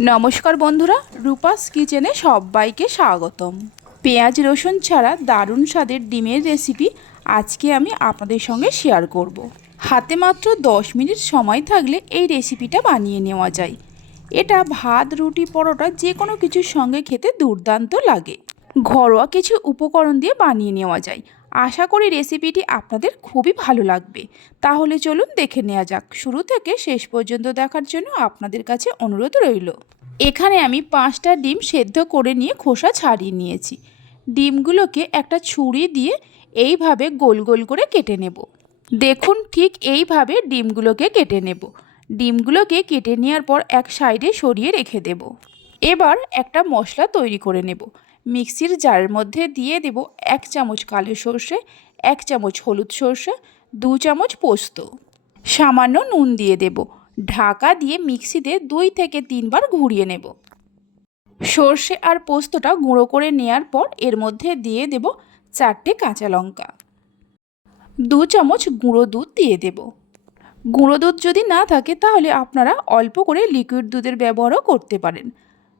নমস্কার বন্ধুরা, রূপাস কিচেনে সবাইকে স্বাগতম। পেঁয়াজ, রসুন ছাড়া দারুণ স্বাদের ডিমের রেসিপি আজকে আমি আপনাদের সঙ্গে শেয়ার করব। হাতে মাত্র 10 মিনিট সময় থাকলে এই রেসিপিটা বানিয়ে নেওয়া যায়। এটা ভাত, রুটি, পরোটা যে কোনো কিছুর সঙ্গে খেতে দুর্দান্ত লাগে। ঘরোয়া কিছু উপকরণ দিয়ে বানিয়ে নেওয়া যায়। আশা করি রেসিপিটি আপনাদের খুবই ভালো লাগবে। তাহলে চলুন দেখে নেওয়া যাক। শুরু থেকে শেষ পর্যন্ত দেখার জন্য আপনাদের কাছে অনুরোধ রইল। এখানে আমি পাঁচটা ডিম সেদ্ধ করে নিয়ে খোসা ছাড়িয়ে নিয়েছি। ডিমগুলোকে একটা ছুরি দিয়ে এইভাবে গোল গোল করে কেটে নেব। দেখুন ঠিক এইভাবে ডিমগুলোকে কেটে নেব। ডিমগুলোকে কেটে নেওয়ার পর এক সাইডে সরিয়ে রেখে দেব। এবার একটা মশলা তৈরি করে নেব। মিক্সির জারের মধ্যে দিয়ে দেব এক চামচ কালো সর্ষে, এক চামচ হলুদ সর্ষে, দু চামচ পোস্ত। সামান্য নুন দিয়ে দেব। ঢাকা দিয়ে মিক্সিতে দুই থেকে তিনবার ঘুরিয়ে নেব। সর্ষে আর পোস্তটা গুঁড়ো করে নেয়ার পর এর মধ্যে দিয়ে দেব চারটে কাঁচা লঙ্কা। দু চামচ গুঁড়ো দুধ দিয়ে দেব। গুঁড়ো দুধ যদি না থাকে তাহলে আপনারা অল্প করে লিকুইড দুধের ব্যবহারও করতে পারেন।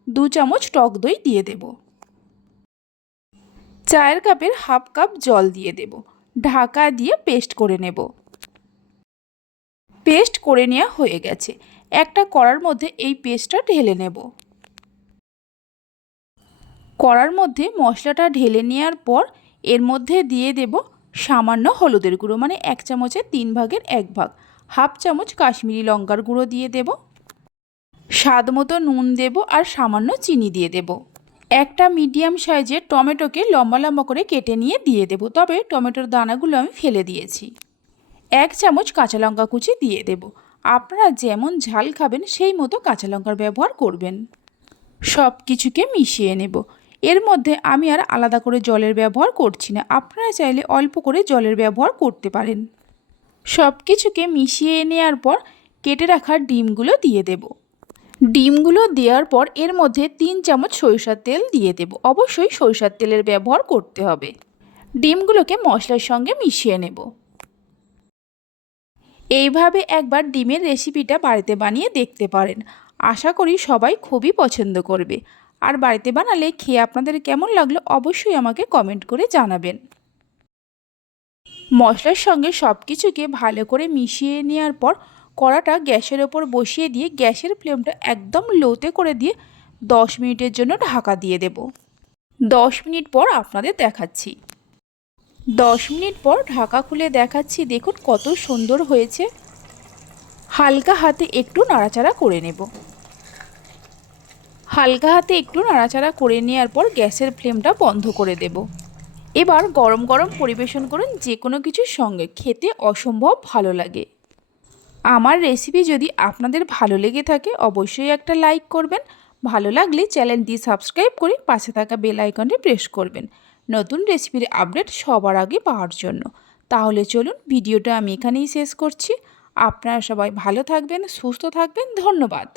দু চামচ টক দই দিয়ে দেব। চায়ের কাপের হাফ কাপ জল দিয়ে দেব। ঢাকা দিয়ে পেস্ট করে নেব। পেস্ট করে নেওয়া হয়ে গেছে। একটা কড়ার মধ্যে এই পেস্টটা ঢেলে নেব। কড়ার মধ্যে মশলাটা ঢেলে নেওয়ার পর এর মধ্যে দিয়ে দেব সামান্য হলুদের গুঁড়ো মানে এক চামচের তিন ভাগের এক ভাগ। হাফ চামচ কাশ্মীরি লঙ্কার গুঁড়ো দিয়ে দেব। স্বাদ মতো নুন দেব আর সামান্য চিনি দিয়ে দেব। একটা মিডিয়াম সাইজের টমেটোকে লম্বা লম্বা করে কেটে নিয়ে দিয়ে দেব। তবে টমেটোর দানাগুলো আমি ফেলে দিয়েছি। এক চামচ কাঁচা লঙ্কা কুচি দিয়ে দেব। আপনারা যেমন ঝাল খাবেন, সেই মতো কাঁচা লঙ্কার ব্যবহার করবেন। সব কিছুকে মিশিয়ে নেব। এর মধ্যে আমি আর আলাদা করে জলের ব্যবহার করছি না। আপনারা চাইলে অল্প করে জলের ব্যবহার করতে পারেন। সব কিছুকে মিশিয়ে নেওয়ার পর কেটে রাখার ডিমগুলো দিয়ে দেব। ডিমগুলো দেওয়ার পর এর মধ্যে তিন চামচ সরিষার তেল দিয়ে দেব। অবশ্যই সরিষার তেলের ব্যবহার করতে হবে। ডিমগুলোকে মশলার সঙ্গে মিশিয়ে নেব। এইভাবে একবার ডিমের রেসিপিটা বাড়িতে বানিয়ে দেখতে পারেন। আশা করি সবাই খুবই পছন্দ করবে। আর বাড়িতে বানালে খেয়ে আপনাদের কেমন লাগল অবশ্যই আমাকে কমেন্ট করে জানাবেন। মশলার সঙ্গে সব কিছুকে ভালো করে মিশিয়ে নেওয়ার পর কড়াটা গ্যাসের ওপর বসিয়ে দিয়ে গ্যাসের ফ্লেমটা একদম লোতে করে দিয়ে দশ মিনিটের জন্য ঢাকা দিয়ে দেব। দশ মিনিট পর আপনাদের দেখাচ্ছি। দশ মিনিট পর ঢাকা খুলে দেখাচ্ছি, দেখুন কত সুন্দর হয়েছে। হালকা হাতে একটু নাড়াচাড়া করে নেব। হালকা হাতে একটু নাড়াচাড়া করে নেওয়ার পর গ্যাসের ফ্লেমটা বন্ধ করে দেব। এবার গরম গরম পরিবেশন করুন যে কোনো কিছুর সঙ্গে, খেতে অসম্ভব ভালো লাগে। আমার রেসিপি যদি আপনাদের ভালো লেগে থাকে, অবশ্যই একটা লাইক করবেন। ভালো লাগলে চ্যানেলটি সাবস্ক্রাইব করে পাশে থাকা বেল আইকনটি প্রেস করবেন। নতুন রেসিপির আপডেট সবার আগে পাওয়ার জন্য। তাহলে চলুন ভিডিওটা আমি এখানেই শেষ করছি। আপনারা সবাই ভালো থাকবেন, সুস্থ থাকবেন, ধন্যবাদ।